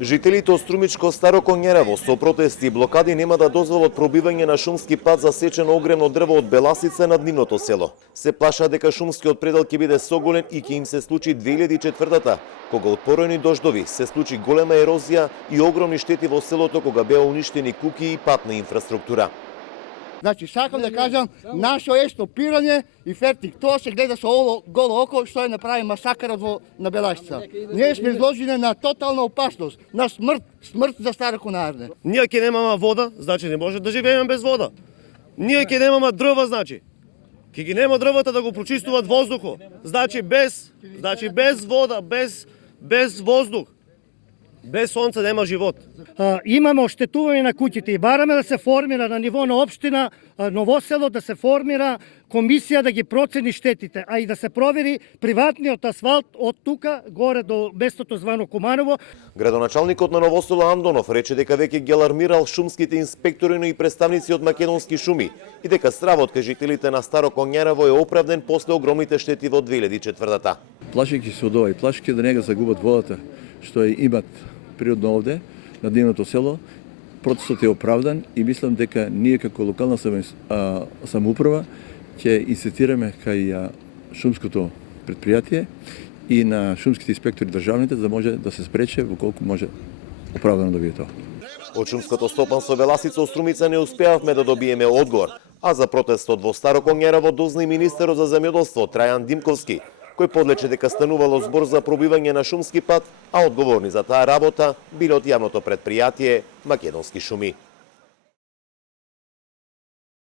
Жителите од Струмичко Старо Коњерево со протести и блокади нема да дозволат пробивање на шумски пат за сечено огремно дрво од Беласица над нивното село. Се плашат дека шумскиот предел ќе биде соголен и ќе им се случи 2004-та, кога од поројни дождови се случи голема ерозија и огромни штети во селото кога беа уништени куќи и патна инфраструктура. Значи, сакам да кажам, нашо е стопирање и фертик. Тоа се гледа со ово голо око што е направи масакарот на Беласица. Ние сме изложени на тотална опасност, на смрт за Старо Коњарево. Ние ќе немаме вода, значи не може да живееме без вода. Ние ќе немаме дрва, значи. Ќе ги нема дрвата да го прочистуваат воздухот. Значи без вода, без воздух. Без сонце нема живот. Имаме оштетување на куќите и бараме да се формира на ниво на општина Ново село, да се формира комисија да ги процени штетите, а и да се провери приватниот асфалт од тука горе до местото звано Куманово. Градоначалникот на Ново село Андонов рече дека веќе ги алармирал шумските инспектори, но и представници од Македонски шуми и дека стравот кај жителите на Старо Коњерево е оправден после огромните штети во 2004-та. Плашејќи се од ова и плашејќи да не го загубат водата што имат природно овде на нивното село, протестот е оправдан и мислам дека ние како локална самоуправа ќе инсистираме кај шумското предпријатие и на шумските инспектори државните за да може да се спрече во колку може оправдано да биде тоа. Од шумското стопанство Беласица од Струмица не успеавме да добиеме одговор, а за протестот во Старо Коњерево дозна и министерот за земјоделство Трајан Димковски, кој подлече дека станувало збор за пробивање на шумски пат, а одговорни за таа работа биле од јавното предпријатие Македонски шуми.